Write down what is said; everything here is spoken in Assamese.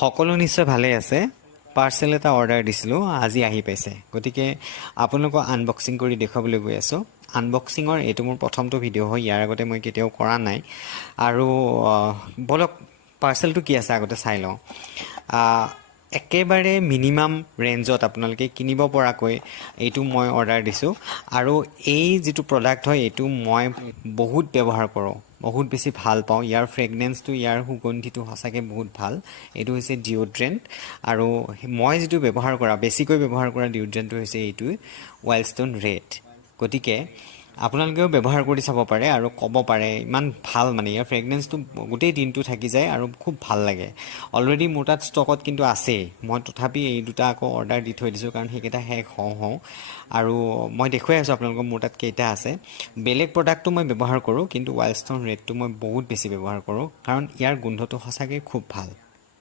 সকলো নিশ্চয় ভালে আছে। পাৰ্চেল এটা অৰ্ডাৰ দিছিলোঁ, আজি আহি পাইছে। গতিকে আপোনালোকক আনবক্সিং কৰি দেখুৱাবলৈ গৈ আছোঁ। আনবক্সিঙৰ এইটো মোৰ প্ৰথমটো ভিডিঅ' হয়, ইয়াৰ আগতে মই কেতিয়াও কৰা নাই। আৰু বলক পাৰ্চেলটো কি আছে আগতে চাই লওঁ। একেবাৰে মিনিমাম ৰেঞ্জত আপোনালোকে কিনিব পৰাকৈ এইটো মই অৰ্ডাৰ দিছোঁ। আৰু এই যিটো প্ৰডাক্ট হয় এইটো মই বহুত ব্যৱহাৰ কৰোঁ, বহুত বেছি ভাল পাওঁ। ইয়াৰ ফ্ৰেগনেন্সটো, ইয়াৰ সুগন্ধিটো সঁচাকৈ বহুত ভাল। এইটো হৈছে ডিঅ'ড্ৰেণ্ট। আৰু মই যিটো ব্যৱহাৰ কৰা, বেছিকৈ ব্যৱহাৰ কৰা ডিঅ'ড্ৰেণ্টটো হৈছে এইটোৱে, ৱাইল্ড ষ্টোন ৰেড। গতিকে আপোনালোকেও ব্যৱহাৰ কৰি চাব পাৰে আৰু ক'ব পাৰে ইমান ভাল, মানে ইয়াৰ ফ্ৰেগনেন্সটো গোটেই দিনটো থাকি যায় আৰু খুব ভাল লাগে। অলৰেডি মোৰ তাত ষ্টকত কিন্তু আছেই, মই তথাপি এই দুটা আকৌ অৰ্ডাৰ দি থৈ দিছোঁ, কাৰণ সেইকেইটা শেষ হওঁ আৰু মই দেখুৱাই আছোঁ আপোনালোকক মোৰ তাত কেইটা আছে। বেলেগ প্ৰডাক্টটো মই ব্যৱহাৰ কৰোঁ, কিন্তু ৱাইল্ড ষ্টোন ৰেডটো মই বহুত বেছি ব্যৱহাৰ কৰোঁ, কাৰণ ইয়াৰ গোন্ধটো সঁচাকৈ খুব ভাল।